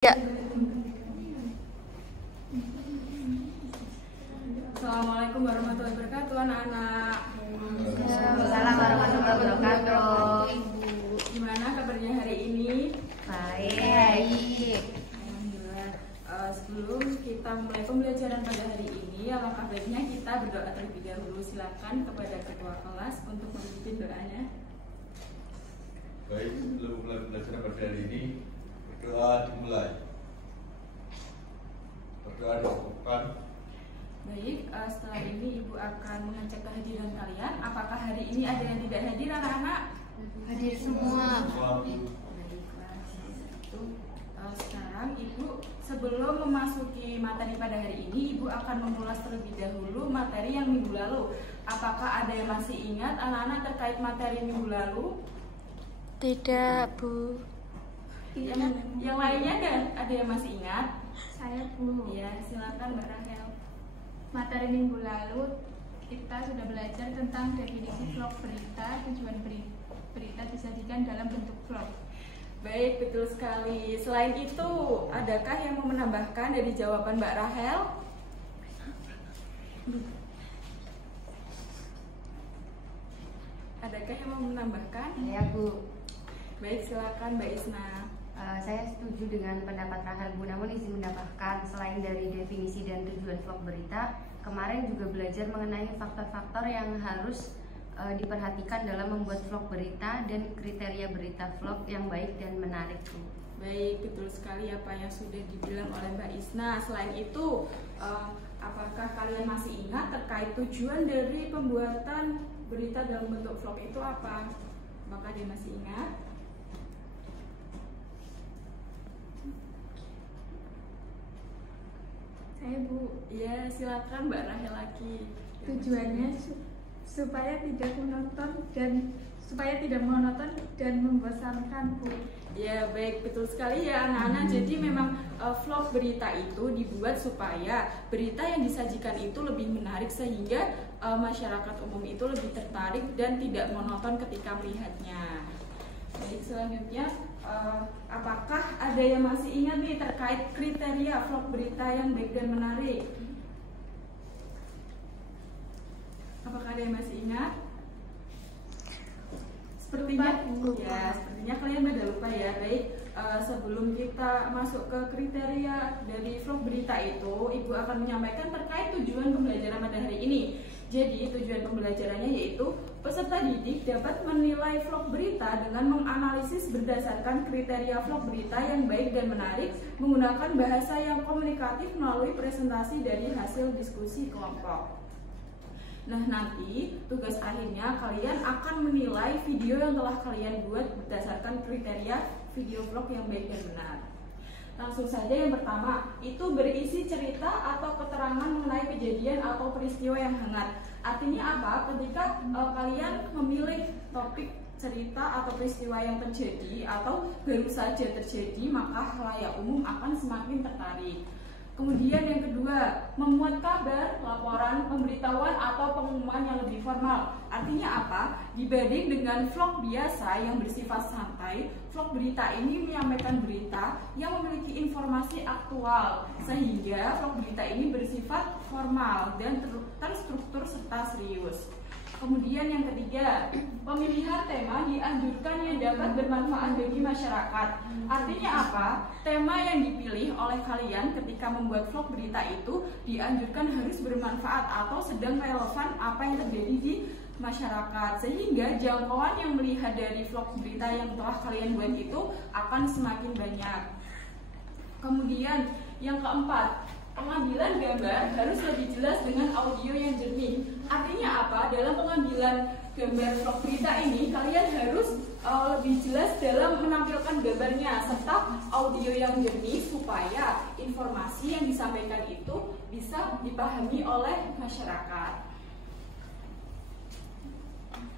Ya. Assalamualaikum warahmatullahi wabarakatuh, anak-anak. Assalamualaikum warahmatullahi wabarakatuh. Gimana kabarnya hari ini? Baik. Alhamdulillah. Sebelum kita mulai pembelajaran pada hari ini, alangkah baiknya kita berdoa terlebih dahulu. Silakan kepada ketua kelas untuk memimpin doanya. Baik, sebelum mulai pembelajaran pada hari ini, berdoa dimulai. Berdoa dilakukan. Baik, setelah ini Ibu akan mengecek kehadiran kalian. Apakah hari ini ada yang tidak hadir, anak-anak? Hadir semua. Baiklah. Sekarang Ibu sebelum memasuki materi pada hari ini, Ibu akan memulas terlebih dahulu materi yang minggu lalu. Apakah ada yang masih ingat anak-anak terkait materi minggu lalu? Tidak, Bu. Yang lainnya ada yang masih ingat? Saya Bu. Ya, silakan Mbak Rahel. Materi minggu lalu kita sudah belajar tentang definisi vlog berita, tujuan berita disajikan dalam bentuk vlog. Baik, betul sekali. Selain itu, adakah yang mau menambahkan dari jawaban Mbak Rahel? Adakah yang mau menambahkan? Ya Bu, Baik, silakan Mbak Isna. saya setuju dengan pendapat Rahel Bu, namun izin menambahkan selain dari definisi dan tujuan vlog berita, kemarin juga belajar mengenai faktor-faktor yang harus diperhatikan dalam membuat vlog berita dan kriteria berita vlog yang baik dan menarik Bu. Baik, betul sekali apa yang sudah dibilang oleh Mbak Isna. Selain itu, apakah kalian masih ingat terkait tujuan dari pembuatan berita dalam bentuk vlog itu apa? Apakah dia masih ingat? Saya Bu, Ya, silakan Mbak Rahel lagi. tujuannya supaya tidak monoton dan membosankan Bu. Ya, baik, betul sekali ya anak-anak. Jadi memang vlog berita itu dibuat supaya berita yang disajikan itu lebih menarik sehingga masyarakat umum itu lebih tertarik dan tidak monoton ketika melihatnya. Baik, selanjutnya apakah ada yang masih ingat nih terkait kriteria vlog berita yang baik dan menarik? Apakah ada yang masih ingat? Sepertinya kalian pada lupa ya. Baik, sebelum kita masuk ke kriteria dari vlog berita itu, Ibu akan menyampaikan terkait tujuan pembelajaran pada hari ini. Jadi tujuan pembelajarannya yaitu peserta didik dapat menilai vlog berita dengan menganalisis berdasarkan kriteria vlog berita yang baik dan menarik menggunakan bahasa yang komunikatif melalui presentasi dari hasil diskusi kelompok. Nah, nanti tugas akhirnya kalian akan menilai video yang telah kalian buat berdasarkan kriteria video vlog yang baik dan benar. Langsung saja, yang pertama itu berisi cerita atau keterangan mengenai kejadian atau peristiwa yang hangat. Artinya apa? Ketika kalian memilih topik cerita atau peristiwa yang terjadi atau baru saja terjadi, maka khalayak umum akan semakin tertarik. Kemudian yang kedua, memuat kabar, laporan, pemberitahuan atau pengumuman yang lebih formal. Artinya apa? Dibanding dengan vlog biasa yang bersifat santai, vlog berita ini menyampaikan berita yang memiliki informasi aktual, sehingga vlog berita ini bersifat formal dan terstruktur serta serius. Kemudian yang ketiga, pemilihan tema dianjurkan yang dapat bermanfaat bagi masyarakat. Artinya apa? Tema yang dipilih oleh kalian ketika membuat vlog berita itu dianjurkan harus bermanfaat atau sedang relevan apa yang terjadi di masyarakat, sehingga jangkauan yang melihat dari vlog berita yang telah kalian buat itu akan semakin banyak. Kemudian yang keempat, pengambilan gambar harus lebih jelas dengan audio yang jernih. Artinya apa? Dalam pengambilan gambar vlog berita ini, kalian harus lebih jelas dalam menampilkan gambarnya serta audio yang jernih supaya informasi yang disampaikan itu bisa dipahami oleh masyarakat.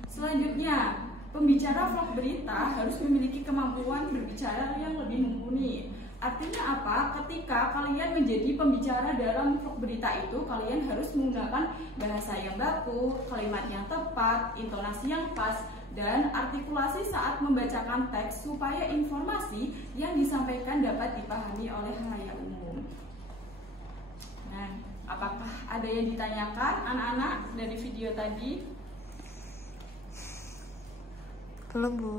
Selanjutnya, pembicara vlog berita harus memiliki kemampuan berbicara yang lebih mumpuni. Artinya apa? Ketika kalian menjadi pembicara dalam vlog berita itu, kalian harus menggunakan bahasa yang baku, kalimat yang tepat, intonasi yang pas, dan artikulasi saat membacakan teks supaya informasi yang disampaikan dapat dipahami oleh khalayak umum. Nah, apakah ada yang ditanyakan anak-anak dari video tadi? Belum, Bu.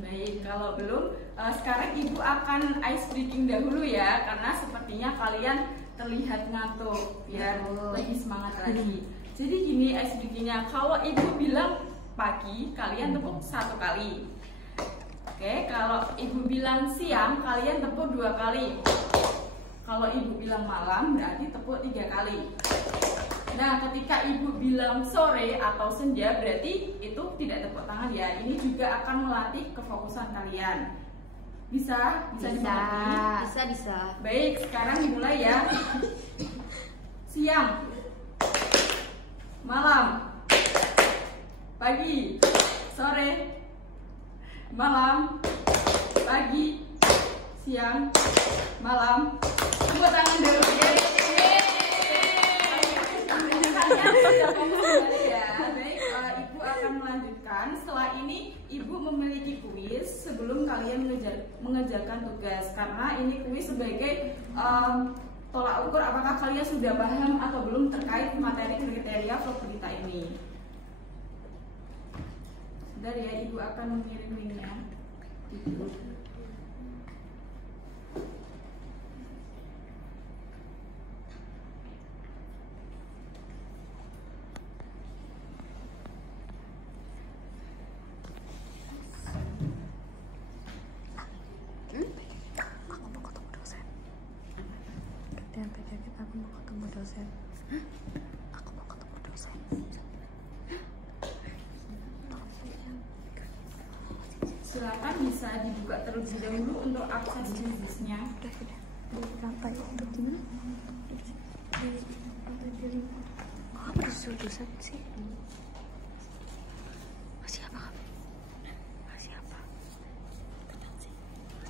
Baik, kalau belum, sekarang Ibu akan ice breaking dahulu ya, karena sepertinya kalian terlihat ngantuk, biar lebih semangat lagi. Jadi gini ice breakingnya, kalau Ibu bilang pagi, kalian tepuk 1 kali. Oke, kalau Ibu bilang siang, kalian tepuk 2 kali. Kalau Ibu bilang malam, berarti tepuk 3 kali. Nah, ketika Ibu bilang sore atau senja, berarti itu tidak tepuk tangan ya. Ini juga akan melatih kefokusan kalian. Bisa dimengerti? Bisa. Baik, sekarang dimulai ya. Siang, malam, pagi, sore, malam, pagi, siang, malam. Tepuk tangan dulu. Baik, Ibu akan melanjutkan. Setelah ini Ibu memiliki kuis sebelum kalian mengerjakan tugas, karena ini kuis sebagai tolak ukur apakah kalian sudah paham atau belum terkait materi kriteria vlog berita ini. Sebentar ya, Ibu akan mengirim linknya. Silakan bisa dibuka terlebih dahulu untuk akses jenisnya. Lantai itu gimana? Kok apa disuruh dosen sih? Masih apa? Tenang sih.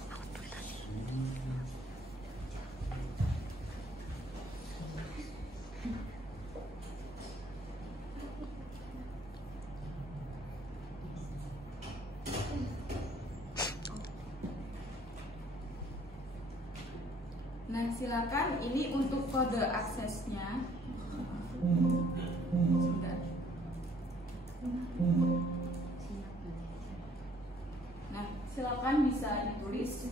Awat dulu tadi. Nah, silakan ini untuk kode aksesnya. Nah, silakan bisa ditulis,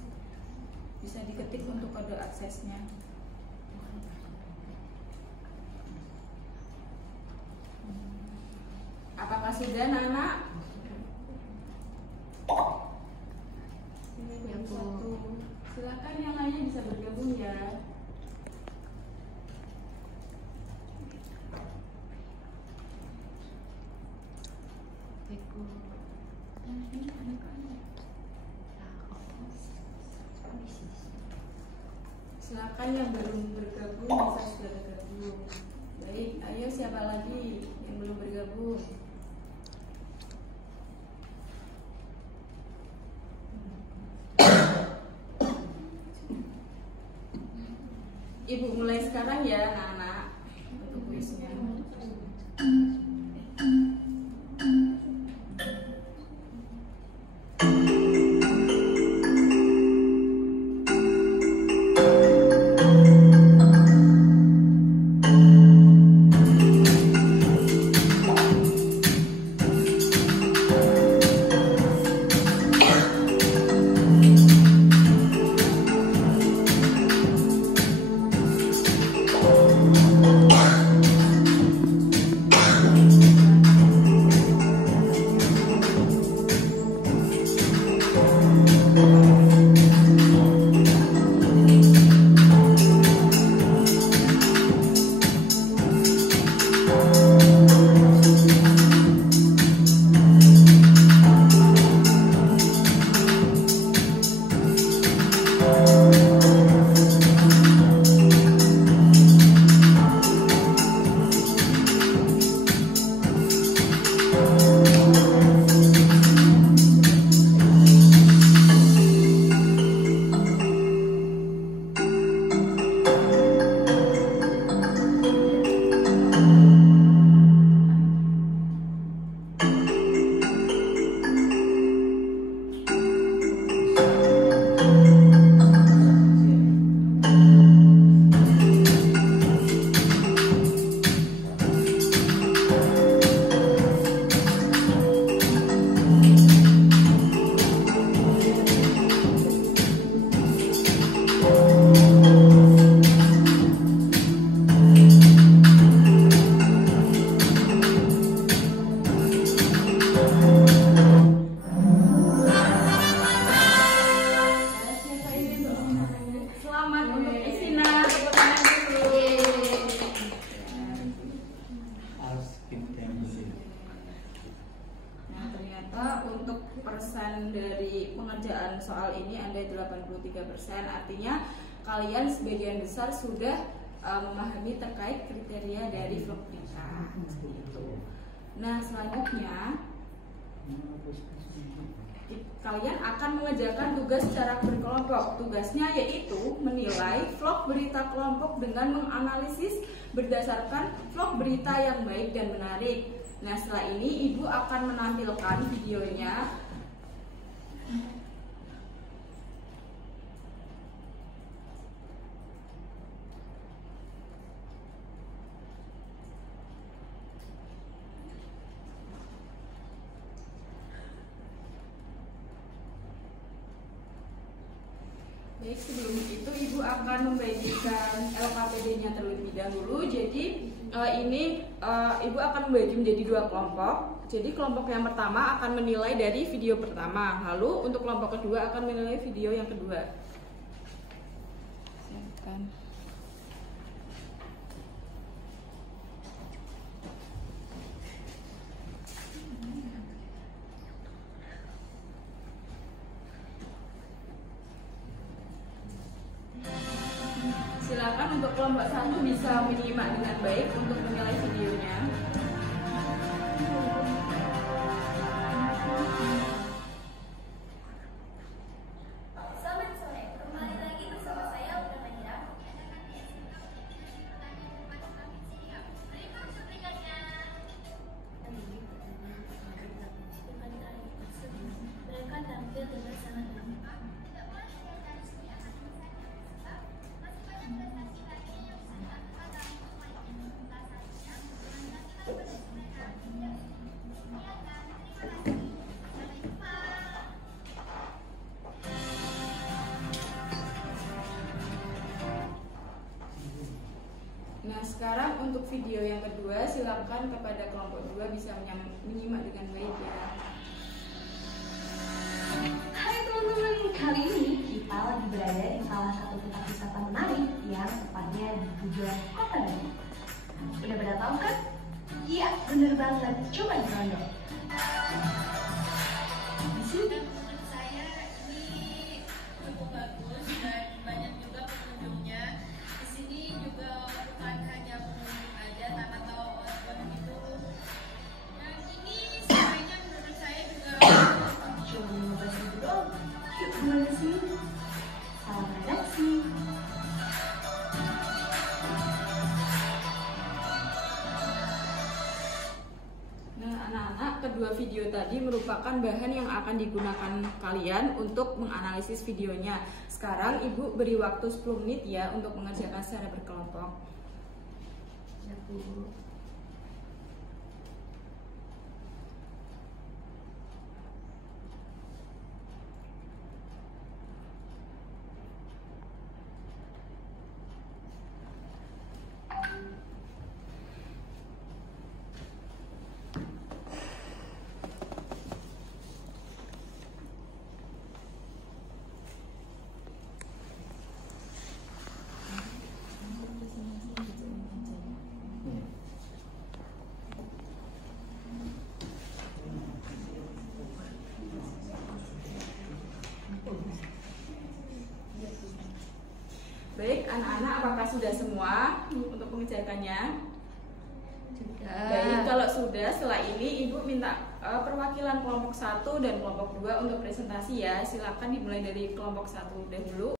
bisa diketik untuk kode aksesnya. Apakah sudah, anak-anak? Silakan yang lainnya bisa bergabung ya. Silakan yang belum bergabung bisa sudah bergabung. Baik, ayo siapa lagi yang belum bergabung? Ibu mulai sekarang ya, anak-anak, untuk kuisnya. 63%. Artinya kalian sebagian besar sudah memahami terkait kriteria dari vlog berita seperti itu. Nah, selanjutnya kalian akan mengerjakan tugas secara berkelompok. Tugasnya yaitu menilai vlog berita kelompok dengan menganalisis berdasarkan vlog berita yang baik dan menarik. Nah, setelah ini Ibu akan menampilkan videonya. Baik, sebelum itu Ibu akan membagikan LKPD-nya terlebih dahulu. Jadi Ibu akan membagi menjadi 2 kelompok. Jadi kelompok yang pertama akan menilai dari video pertama, lalu untuk kelompok kedua akan menilai video yang kedua. Silakan untuk kelompok 1 bisa menyimak dengan baik untuk menilai videonya. Selamat sore, kembali lagi bersama saya Uda Mahira. Berikut cuplikannya. Mereka tampil dengan sangat baik. Nah, sekarang untuk video yang kedua, silakan kepada kelompok 2 bisa menyimak dengan baik ya. Hai teman-teman, kali ini kita lagi berada di salah satu tempat wisata menarik yang tepatnya di Buga Kota Bandung. Udah pada tahu kan? Iya, bener banget. Coba dirondong. Di sini Menurut saya ini cukup bagus dan banyak juga pengunjungnya. Di sini juga bukan hanya pengunjung aja, tanah tahu orang itu. Dan ini sebenarnya menurut saya juga cuma 15.000 doang. Yuk, mulai ke sini. Salam redaksi. Nah, anak-anak, kedua video tadi merupakan bahan yang akan digunakan kalian untuk menganalisis videonya. Sekarang Ibu beri waktu 10 menit ya untuk mengerjakan secara berkelompok. Ya, Bu. Baik, anak-anak, apakah sudah semua untuk mengerjakannya? Sudah. Baik, kalau sudah, setelah ini Ibu minta perwakilan kelompok 1 dan kelompok 2 untuk presentasi ya. Silakan dimulai dari kelompok 1 dahulu.